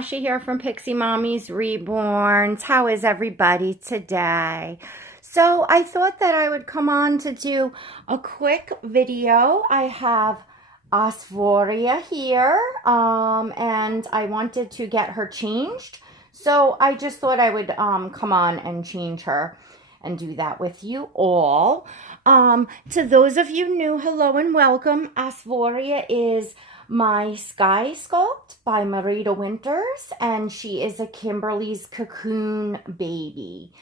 Natasha here from Pixie Mommy's Reborns. How is everybody today? So I thought that I would come on to do a quick video. I have Asvoria here, and I wanted to get her changed. So I just thought I would come on and change her and do that with you all. To those of you new, hello and welcome. Asvoria is my Sky Sculpt by Marita Winters, and she is a Kimberly's Cocoon baby.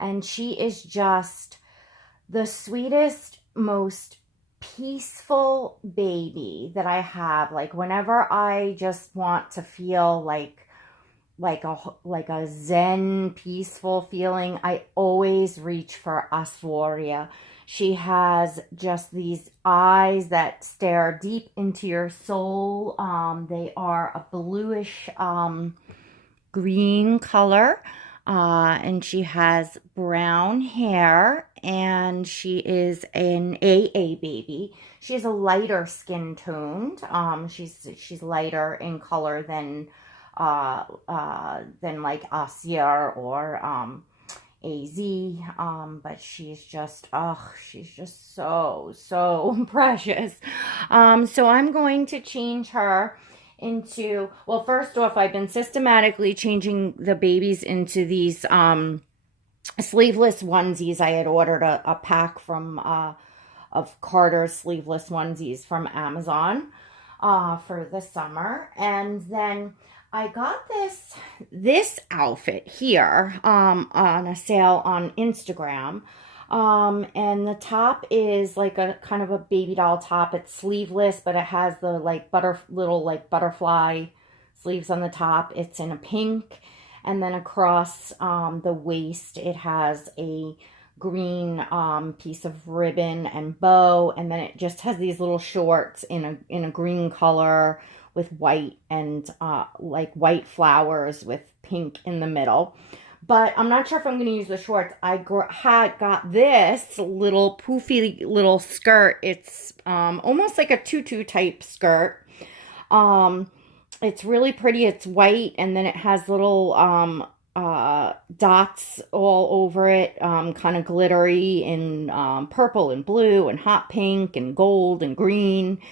And she is just the sweetest, most peaceful baby that I have. Like whenever I just want to feel like a zen, peaceful feeling, I always reach for Asvoria. She has just these eyes that stare deep into your soul. They are a bluish green color, and she has brown hair, and she is an AA baby. She is a lighter skin toned. She's lighter in color than like Asia or AZ, but she's just so precious. So I'm going to change her into, well, first off, I've been systematically changing the babies into these sleeveless onesies. I had ordered a pack from of Carter's sleeveless onesies from Amazon for the summer, and then I got this outfit here on a sale on Instagram, and the top is like a kind of a baby doll top. It's sleeveless, but it has the little butterfly sleeves on the top. It's in a pink, and then across the waist it has a green piece of ribbon and bow, and then it just has these little shorts in a green color with white and like white flowers with pink in the middle. But I'm not sure if I'm going to use the shorts. I got this little poofy little skirt. It's almost like a tutu type skirt. It's really pretty. It's white, and then it has little dots all over it, kind of glittery in purple and blue and hot pink and gold and green.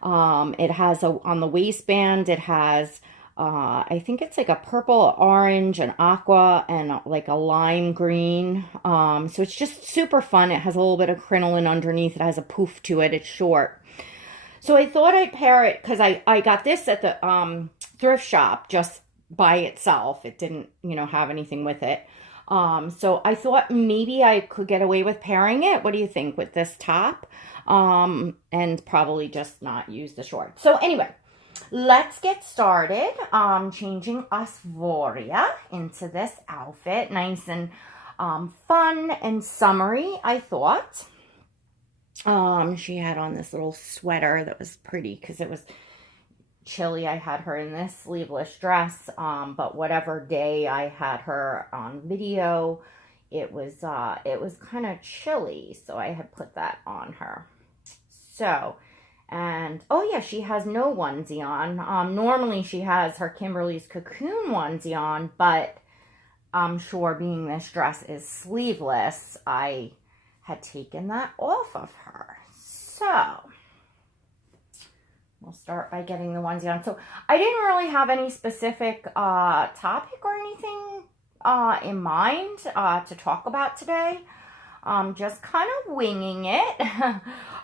It has on the waistband, it has, I think it's like a purple, orange, and aqua, and like a lime green. So it's just super fun. It has a little bit of crinoline underneath. It has a poof to it. It's short. So I thought I'd pair it, because I got this at the thrift shop just by itself. It didn't, have anything with it. So I thought maybe I could get away with pairing it. What do you think with this top? And probably just not use the shorts. So anyway, let's get started. Changing Asvoria into this outfit. Nice and fun and summery, I thought. She had on this little sweater that was pretty because it was chilly. I had her in this sleeveless dress, but whatever day I had her on video, it was kind of chilly, so I had put that on her. So, and oh yeah, she has no onesie on. Normally she has her Kimberly's Cocoon onesie on, but I'm sure being this dress is sleeveless, I had taken that off of her. So we'll start by getting the onesie on. So I didn't really have any specific topic or anything in mind to talk about today. Just kind of winging it.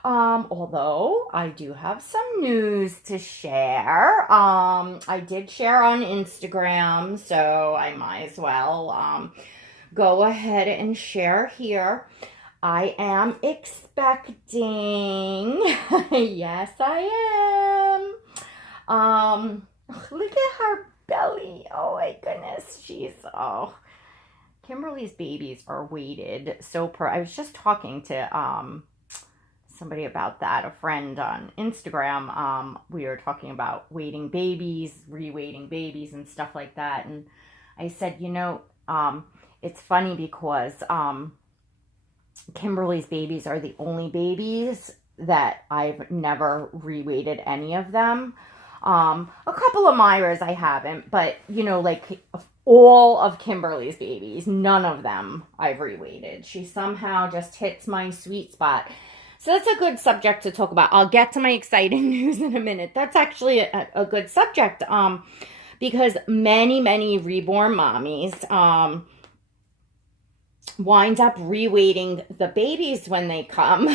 Although I do have some news to share. I did share on Instagram, so I might as well go ahead and share here. I am expecting, yes I am. Look at her belly. Oh my goodness, Kimberly's babies are weighted. I was just talking to somebody about that, a friend on Instagram. We were talking about weighting babies, re-weighting babies and stuff like that. And I said, it's funny because Kimberly's babies are the only babies that I've never re-weighted any of them. A couple of Myra's I haven't, but, you know, like all of Kimberly's babies, none of them I've reweighted. She somehow just hits my sweet spot. So that's a good subject to talk about. I'll get to my exciting news in a minute. That's actually a good subject, because many reborn mommies wind up reweighting the babies when they come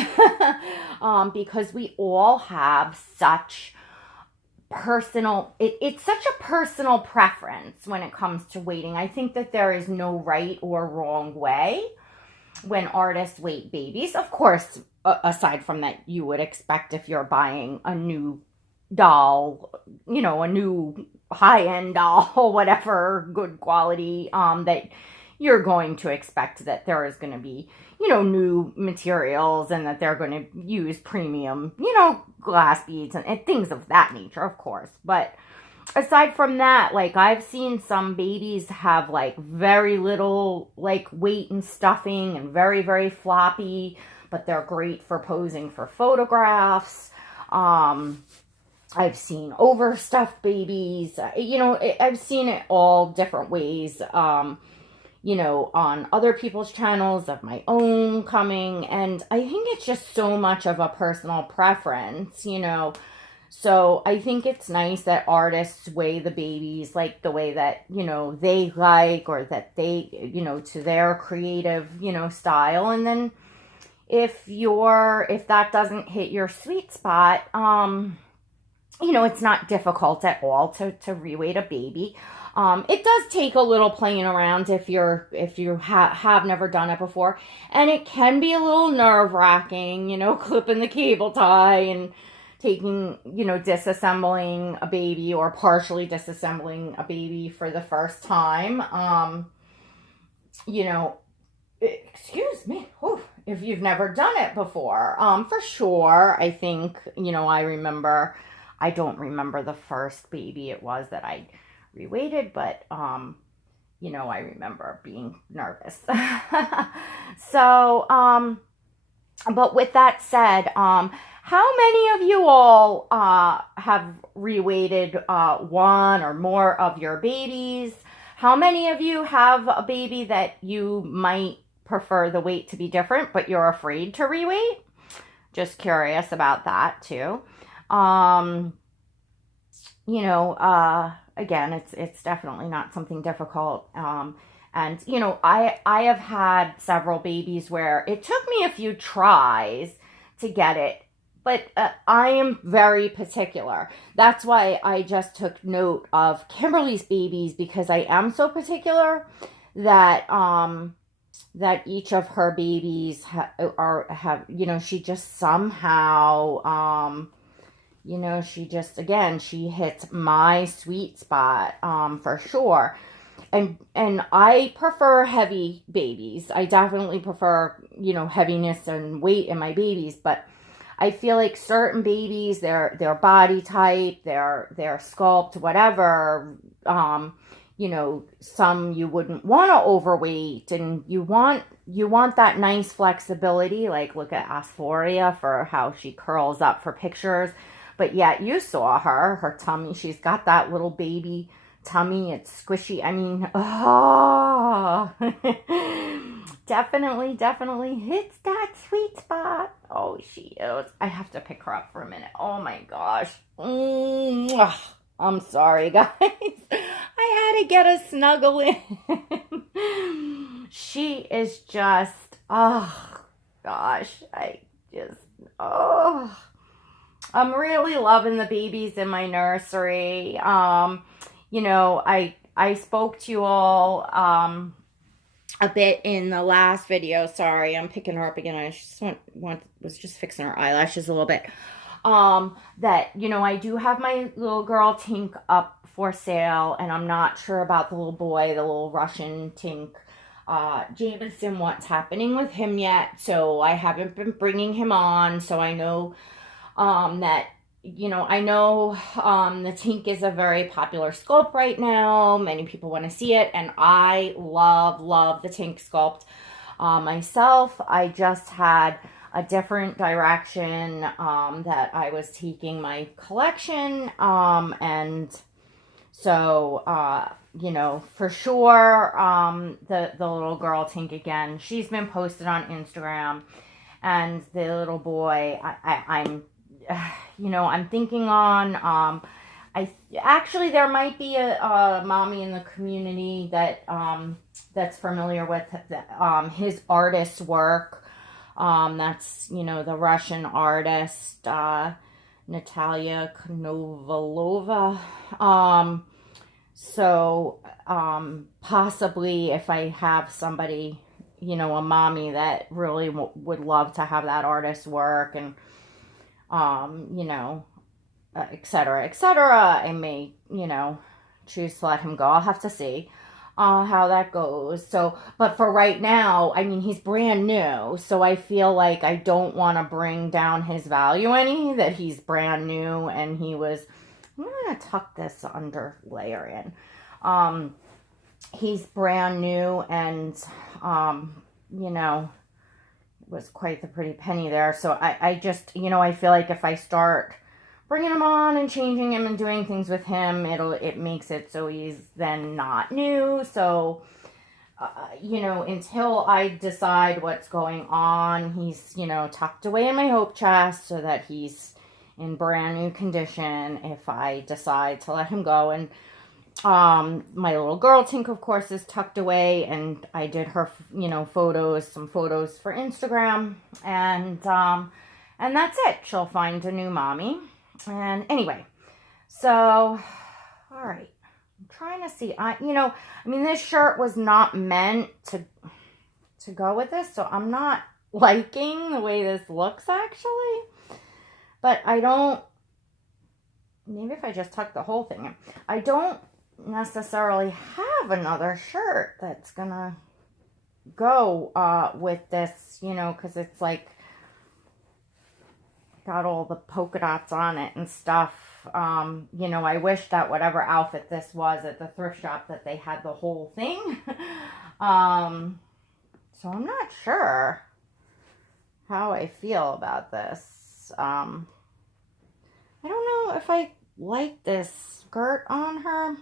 because we all have such personal, it's such a personal preference when it comes to weighting. I think that there is no right or wrong way when artists weight babies. Of course, aside from that, you would expect if you're buying a new doll, you know, a new high-end doll, whatever, good quality, that you're going to expect that there is going to be, you know, new materials and that they're going to use premium, you know, glass beads and things of that nature, of course. But aside from that, like, I've seen some babies have like very little like weight and stuffing and very floppy, but they're great for posing for photographs. I've seen overstuffed babies, you know, I've seen it all different ways, you know, on other people's channels, of my own coming. And I think it's just so much of a personal preference, you know. So I think it's nice that artists weigh the babies like the way that, you know, they like, or that they, you know, to their creative, you know, style. And then if that doesn't hit your sweet spot, you know, it's not difficult at all to reweight a baby. It does take a little playing around if you have never done it before, and it can be a little nerve-wracking, you know, clipping the cable tie and taking, you know, disassembling a baby or partially disassembling a baby for the first time. You know, excuse me, if you've never done it before, for sure. I think, you know, I don't remember the first baby it was that I reweighted, but you know, I remember being nervous. So but with that said, how many of you all have reweighted one or more of your babies? How many of you have a baby that you might prefer the weight to be different, but you're afraid to reweight? Just curious about that too. You know, again, it's definitely not something difficult. And, you know, I have had several babies where it took me a few tries to get it, but I am very particular. That's why I just took note of Kimberly's babies, because I am so particular that that each of her babies have, you know, she just somehow, you know, she hits my sweet spot, for sure. And I prefer heavy babies. I definitely prefer, you know, heaviness and weight in my babies, but I feel like certain babies, their body type, their sculpt, whatever, you know, some you wouldn't want to overweight, and you want that nice flexibility. Like, look at Asvoria for how she curls up for pictures. But yet you saw her tummy, she's got that little baby tummy. It's squishy. I mean, oh, definitely hits that sweet spot. Oh, she is. I have to pick her up for a minute. Oh my gosh. I'm sorry, guys. I had to get a snuggle in. She is just, oh gosh, I'm really loving the babies in my nursery. You know, I spoke to you all a bit in the last video. Sorry, I'm picking her up again. I just was just fixing her eyelashes a little bit. That, you know, I do have my little girl Tink up for sale, and I'm not sure about the little boy, the little Russian Tink, Jameson, what's happening with him yet. So I haven't been bringing him on. So I know that, you know, the Tink is a very popular sculpt right now. Many people want to see it, and I love the Tink sculpt. Myself, I just had a different direction that I was taking my collection. And so, for sure, the little girl Tink again, she's been posted on Instagram, and the little boy, I'm, I'm thinking on, there might be a mommy in the community that, that's familiar with his artist's work. That's, the Russian artist, Natalia Konovalova. Possibly if I have somebody, a mommy that really would love to have that artist's work, and, et cetera, et cetera, I may, choose to let him go. I'll have to see how that goes. So, but for right now, I mean, he's brand new, so I feel like I don't want to bring down his value any, that he's brand new, and I'm going to tuck this under layer in. He's brand new, and, it was quite the pretty penny there. So I just, I feel like if I start bringing him on and changing him and doing things with him, it makes it so he's then not new. So, until I decide what's going on, he's, tucked away in my hope chest so that he's in brand new condition if I decide to let him go. And my little girl Tink, of course, is tucked away, and I did her, some photos for Instagram, and that's it. She'll find a new mommy. And anyway, so, all right, I'm trying to see, this shirt was not meant to go with this, so I'm not liking the way this looks, actually, but maybe if I just tuck the whole thing in, I don't necessarily have another shirt that's gonna go with this, because it's like got all the polka dots on it and stuff. I wish that whatever outfit this was at the thrift shop that they had the whole thing. So I'm not sure how I feel about this. I don't know if I like this skirt on her.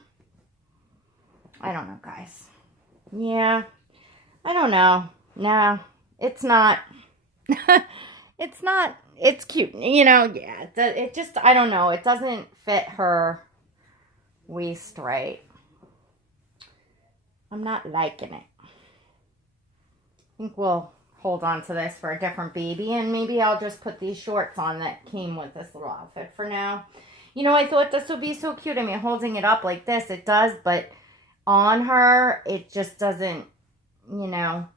I don't know, guys. Yeah, I don't know. No, it's not. It's not. It's cute, yeah. It just, I don't know. It doesn't fit her waist right. I'm not liking it. I think we'll hold on to this for a different baby, and maybe I'll just put these shorts on that came with this little outfit for now. I thought this would be so cute. I mean, holding it up like this, it does, but on her, it just doesn't, I don't know.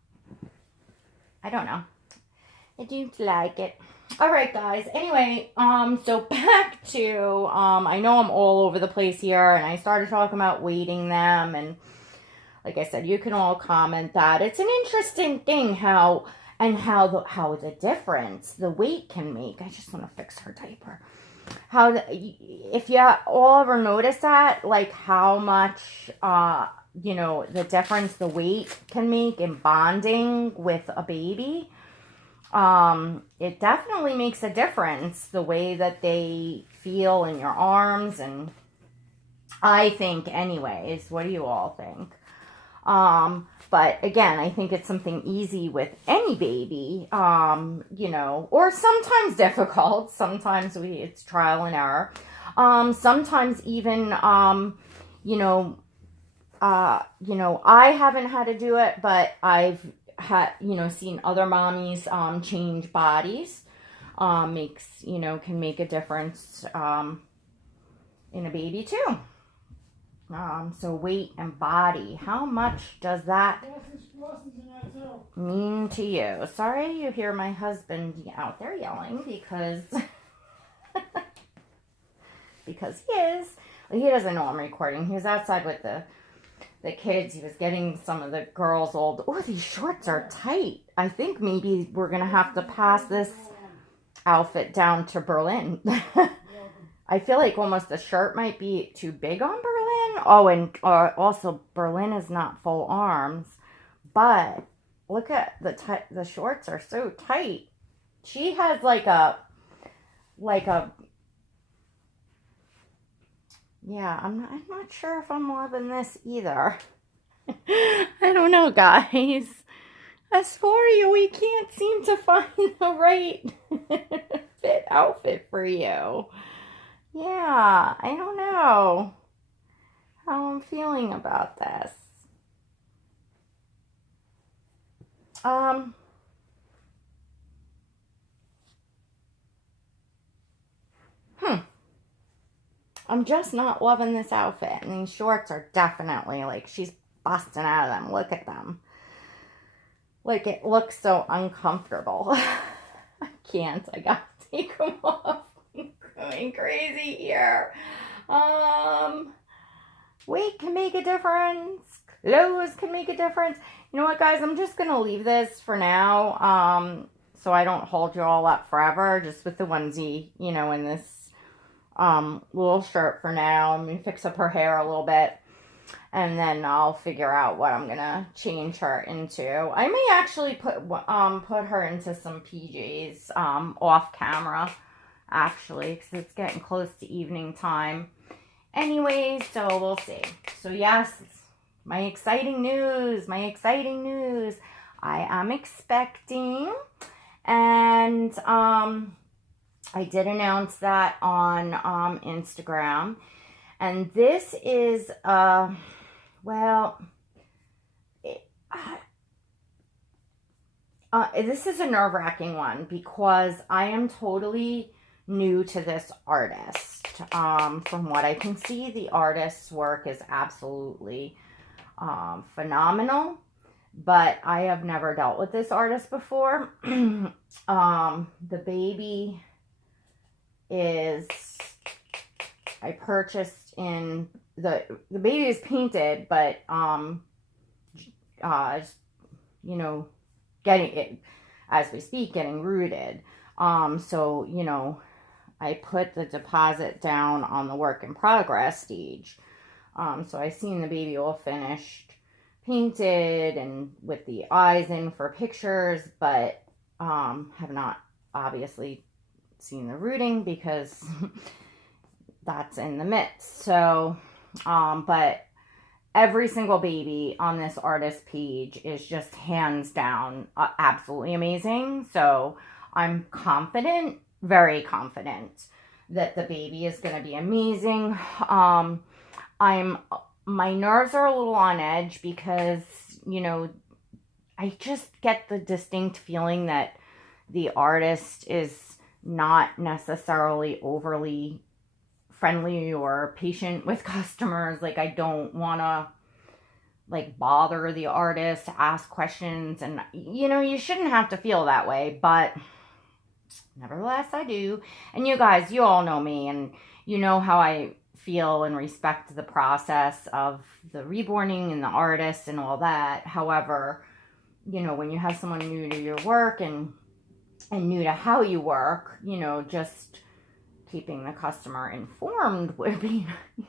I don't like it. All right, guys. Anyway, so back to, I know I'm all over the place here, and I started talking about weighting them, and like I said, you can all comment that. It's an interesting thing how the difference the weight can make. I just want to fix her diaper. If you all ever notice that, like how much, the difference the weight can make in bonding with a baby. It definitely makes a difference, the way that they feel in your arms, and I think anyways. What do you all think? But again, I think it's something easy with any baby, or sometimes difficult. Sometimes it's trial and error. Sometimes even, I haven't had to do it, but I've seen other mommies, change bodies, can make a difference, in a baby too. So weight and body, how much does that mean to you? Sorry, you hear my husband out there yelling because because he doesn't know I'm recording. He was outside with the kids. He was getting some of the girls old. Oh, these shorts are tight. I think maybe we're gonna have to pass this outfit down to Berlin. I feel like almost the shirt might be too big on Berlin. Oh, and also Berlin is not full arms, but look at the shorts are so tight. she has like a, like a, yeah, I'm not sure if I'm loving this either. I don't know, guys. Asvoria, we can't seem to find the right fit outfit for you. Yeah, I don't know how I'm feeling about this. Um, hmm. I'm just not loving this outfit. And these shorts are definitely like she's busting out of them. Look at them. Like it looks so uncomfortable. I can't. I gotta take them off. I'm going crazy here. Um, Weight can make a difference. Clothes can make a difference. You know what, guys? I'm just gonna leave this for now. So I don't hold you all up forever. Just with the onesie, you know, in this little shirt for now. I'm gonna fix up her hair a little bit, and then I'll figure out what I'm gonna change her into. I may actually put her into some PJs off camera, actually, because it's getting close to evening time. Anyways, so we'll see. So yes, my exciting news. I am expecting, and I did announce that on Instagram. And this is, this is a nerve-wracking one because I am totally new to this artist. From what I can see, the artist's work is absolutely phenomenal, but I have never dealt with this artist before. The baby is, I purchased in, the baby is painted, but you know, getting it, as we speak, getting rooted. So, you know, I put the deposit down on the work in progress stage. So I seen the baby all finished, painted, and with the eyes in for pictures, but have not obviously seen the rooting because that's in the midst. So, but every single baby on this artist page is just hands down absolutely amazing. So I'm confident, very confident, that the baby is going to be amazing. My nerves are a little on edge because, you know, I just get the distinct feeling that the artist is not necessarily overly friendly or patient with customers. Like, I don't want to like bother the artist, ask questions, and you know, you shouldn't have to feel that way, but nevertheless I do. And you guys, you all know me, and you know how I feel and respect the process of the reborning and the artist and all that. However, you know, when you have someone new to your work and new to how you work, you know, just keeping the customer informed would be,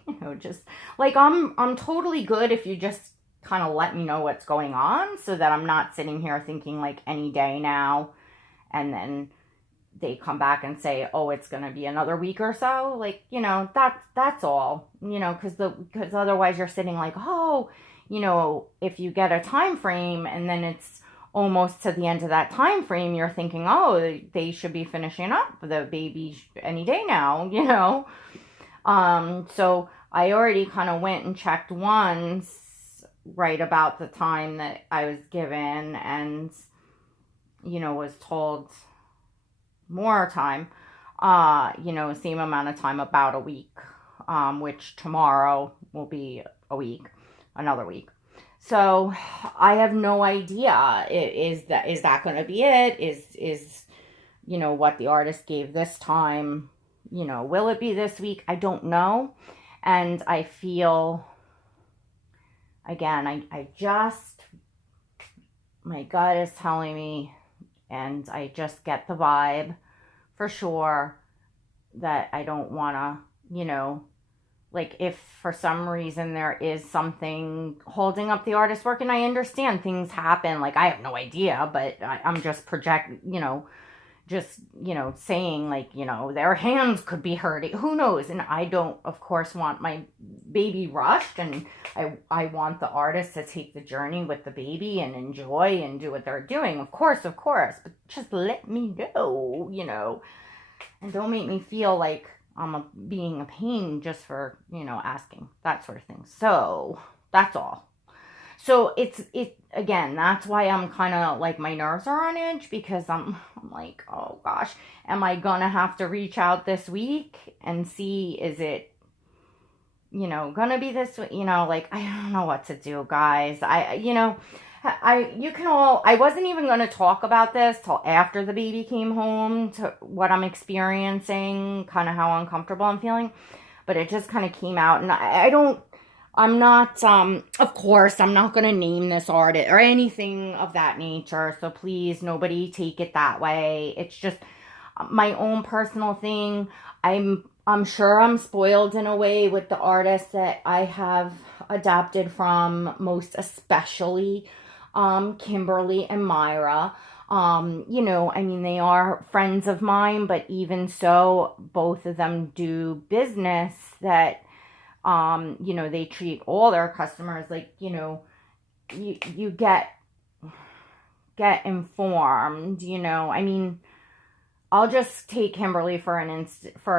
you know, just like I'm totally good if you just kind of let me know what's going on, so that I'm not sitting here thinking like any day now, and then they come back and say, oh, it's going to be another week or so. Like, you know, that's all, you know, because otherwise you're sitting like, oh, you know, if you get a time frame and then it's almost to the end of that time frame, you're thinking, oh, they should be finishing up the baby any day now, you know. So I already kind of went and checked once right about the time that I was given, and, you know, was told more time, you know, same amount of time, about a week, which tomorrow will be a week, another week. So I have no idea. Is that going to be it? Is, you know, what the artist gave this time, you know, will it be this week? I don't know. And I feel, again, I just, my gut is telling me, and I just get the vibe for sure that I don't want to, you know, like if for some reason there is something holding up the artist's work, and I understand things happen, like I have no idea, but I'm just you know, just, saying like, their hands could be hurting. Who knows? And I don't, of course, want my baby rushed, and I want the artist to take the journey with the baby and enjoy and do what they're doing. Of course, but just let me know, and don't make me feel like I'm being a pain just for, asking, that sort of thing. So that's all. So again, that's why I'm kind of like, my nerves are on edge, because I'm like, oh gosh, am I gonna have to reach out this week and see, is it, gonna be this, like, I don't know what to do, guys. I wasn't even going to talk about this till after the baby came home, to what I'm experiencing, kind of how uncomfortable I'm feeling, but it just kind of came out, and I'm not, of course, I'm not going to name this artist or anything of that nature. So please, nobody take it that way. It's just my own personal thing. I'm sure I'm spoiled in a way with the artists that I have adapted from, most especially, Kimberly and Myra. They are friends of mine, but even so, both of them do business that, they treat all their customers like, you get informed, I'll just take Kimberly for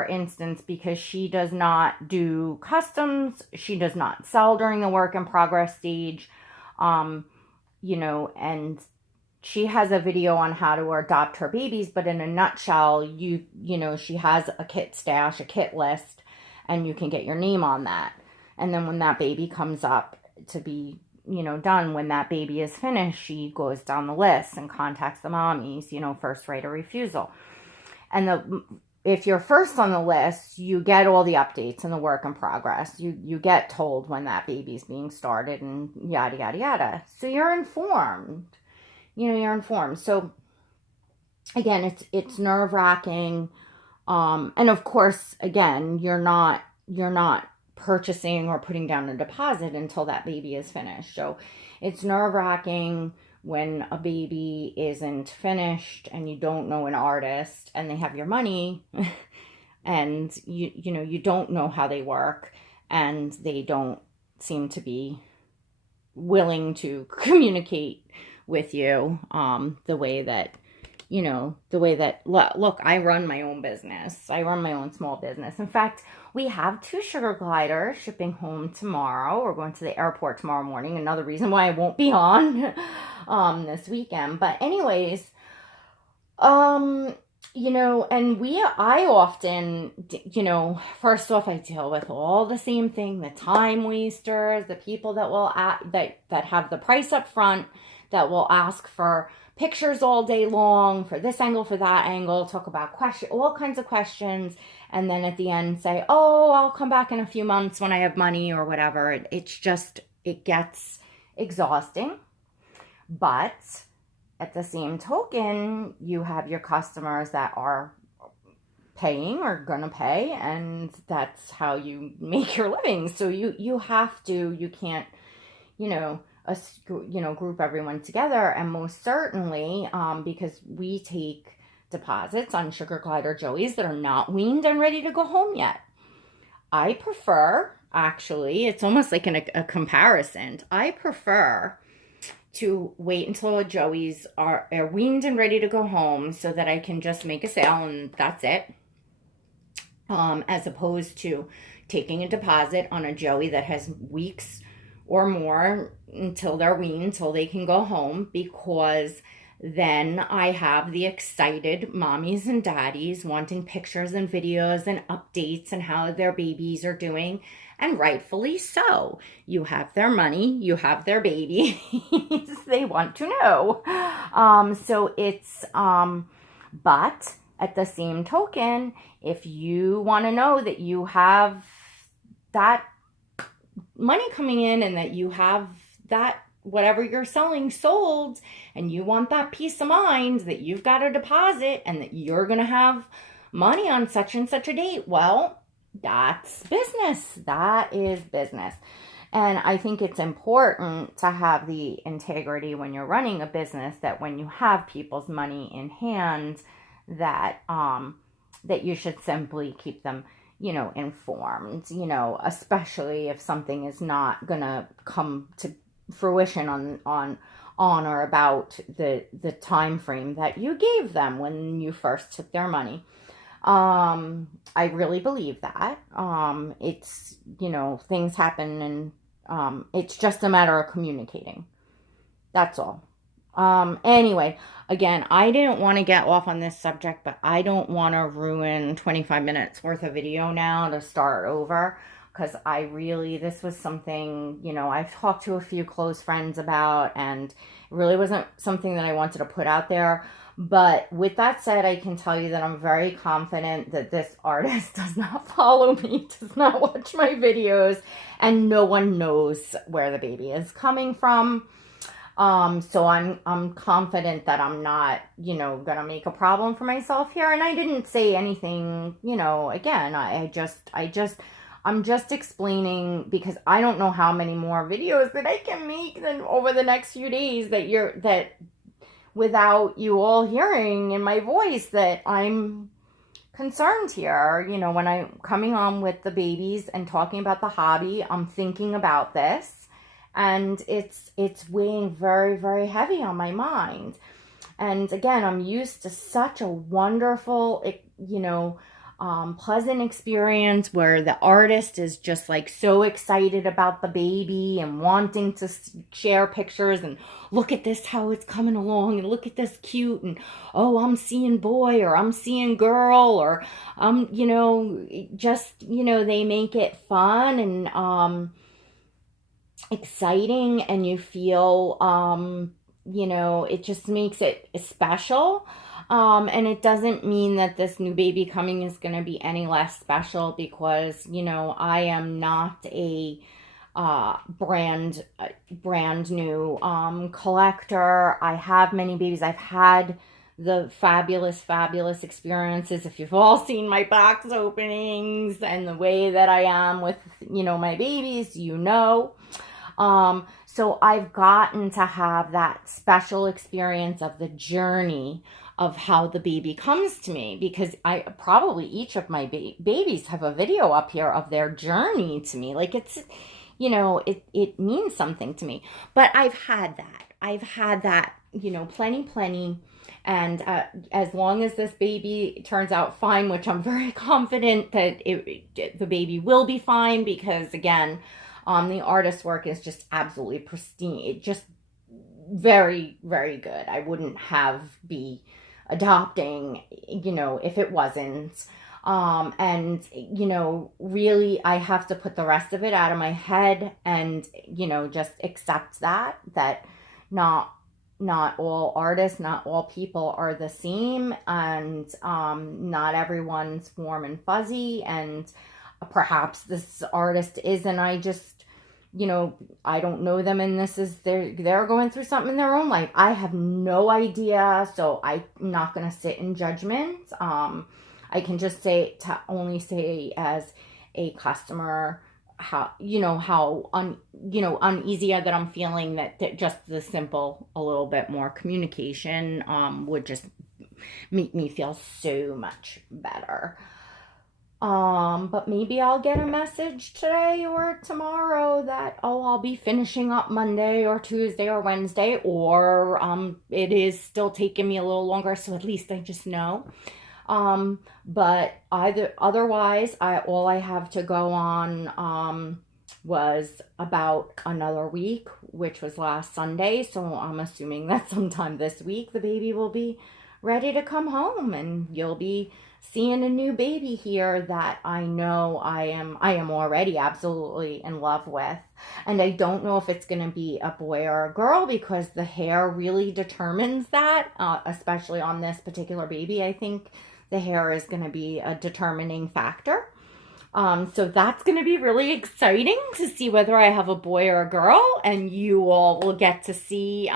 instance, because she does not do customs. She does not sell during the work in progress stage. And she has a video on how to adopt her babies, but in a nutshell, she has a kit stash, a kit list, and you can get your name on that. And then when that baby comes up to be, done, when that baby is finished, she goes down the list and contacts the mommies, first right of refusal. And if you're first on the list, you get all the updates and the work in progress. You get told when that baby's being started and yada, yada, yada. So you're informed. You're informed. So again, it's nerve-wracking. And of course, again, you're not purchasing or putting down a deposit until that baby is finished. So it's nerve-wracking when a baby isn't finished and you don't know an artist and they have your money and you don't know how they work, and they don't seem to be willing to communicate with you the way that look, I run my own business. I run my own small business. In fact, we have 2 sugar gliders shipping home tomorrow. We're going to the airport tomorrow morning. Another reason why I won't be on this weekend. But anyways, and I often, first off, I deal with all the same thing, the time wasters, the people that will that have the price up front, that will ask for pictures all day long, for this angle, for that angle, talk about all kinds of questions, and then at the end say, oh, I'll come back in a few months when I have money or whatever. It gets exhausting. But at the same token, you have your customers that are paying or gonna pay, and that's how you make your living. So you can't, group everyone together. And most certainly, because we take deposits on sugar glider joeys that are not weaned and ready to go home yet. I prefer, actually, it's almost like a comparison. I prefer to wait until joeys are weaned and ready to go home so that I can just make a sale and that's it. As opposed to taking a deposit on a joey that has weeks or more until they're weaned, until they can go home, because then I have the excited mommies and daddies wanting pictures and videos and updates and how their babies are doing, and rightfully so. You have their money, you have their babies, they want to know. But at the same token, if you want to know that you have that money coming in and that you have that whatever you're selling sold, and you want that peace of mind that you've got a deposit and that you're going to have money on such and such a date, well, that's business. That is business. And I think it's important to have the integrity when you're running a business, that when you have people's money in hand, that that you should simply keep them, informed, especially if something is not gonna come to fruition on or about the time frame that you gave them when you first took their money. I really believe that. It's, things happen, and it's just a matter of communicating. That's all. Anyway, again, I didn't want to get off on this subject, but I don't want to ruin 25 minutes worth of video now to start over, because this was something, I've talked to a few close friends about, and it really wasn't something that I wanted to put out there. But with that said, I can tell you that I'm very confident that this artist does not follow me, does not watch my videos, and no one knows where the baby is coming from. So I'm confident that I'm not, gonna make a problem for myself here. And I didn't say anything, again, I'm just explaining, because I don't know how many more videos that I can make than over the next few days that without you all hearing in my voice that I'm concerned here. When I'm coming on with the babies and talking about the hobby, I'm thinking about this, and it's weighing very, very heavy on my mind. And again, I'm used to such a wonderful, pleasant experience where the artist is just like so excited about the baby and wanting to share pictures and look at this, how it's coming along, and look at this cute, and oh, I'm seeing boy, or I'm seeing girl, or they make it fun and exciting, and you feel it just makes it special. And it doesn't mean that this new baby coming is going to be any less special, because, I am not a brand new collector. I have many babies. I've had the fabulous experiences. If you've all seen my box openings and the way that I am with, my babies, so I've gotten to have that special experience of the journey of how the baby comes to me, because each of my babies have a video up here of their journey to me. Like, it's, it means something to me. But I've had that, plenty. And as long as this baby turns out fine, which I'm very confident that the baby will be fine, because again, the artist's work is just absolutely pristine. It just very, very good. I wouldn't be adopting, if it wasn't. And, really I have to put the rest of it out of my head and, just accept that not all artists, not all people are the same, and not everyone's warm and fuzzy, and perhaps this artist is, and I just, I don't know them, and they're going through something in their own life. I have no idea, so I'm not going to sit in judgment. I can just only say as a customer how uneasy that I'm feeling, that just the simple, a little bit more communication would just make me feel so much better. But maybe I'll get a message today or tomorrow that, I'll be finishing up Monday or Tuesday or Wednesday, or it is still taking me a little longer, so at least I just know. But otherwise, all I have to go on was about another week, which was last Sunday, so I'm assuming that sometime this week the baby will be ready to come home, and you'll be seeing a new baby here that I know I am already absolutely in love with. And I don't know if it's going to be a boy or a girl, because the hair really determines that, especially on this particular baby. I think the hair is going to be a determining factor. So that's going to be really exciting to see whether I have a boy or a girl, and you all will get to see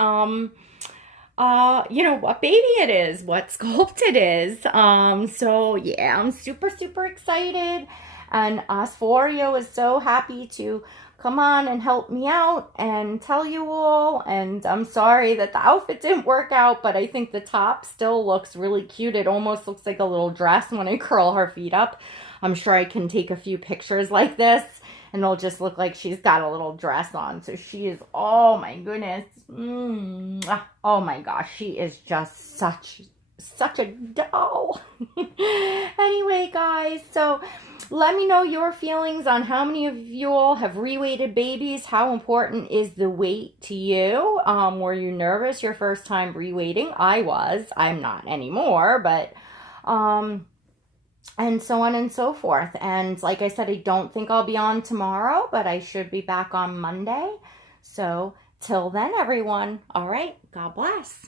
what baby it is, what sculpt it is. So yeah, I'm super, super excited. And Asvoria was so happy to come on and help me out and tell you all. And I'm sorry that the outfit didn't work out, but I think the top still looks really cute. It almost looks like a little dress when I curl her feet up. I'm sure I can take a few pictures like this and it'll just look like she's got a little dress on. So she is, oh my goodness. Oh my gosh, she is just such a doll. Anyway, guys, so let me know your feelings on how many of you all have reweighted babies. How important is the weight to you? Were you nervous your first time reweighting? I was. I'm not anymore, but and so on and so forth. And like I said, I don't think I'll be on tomorrow, but I should be back on Monday. So till then, everyone, all right, God bless.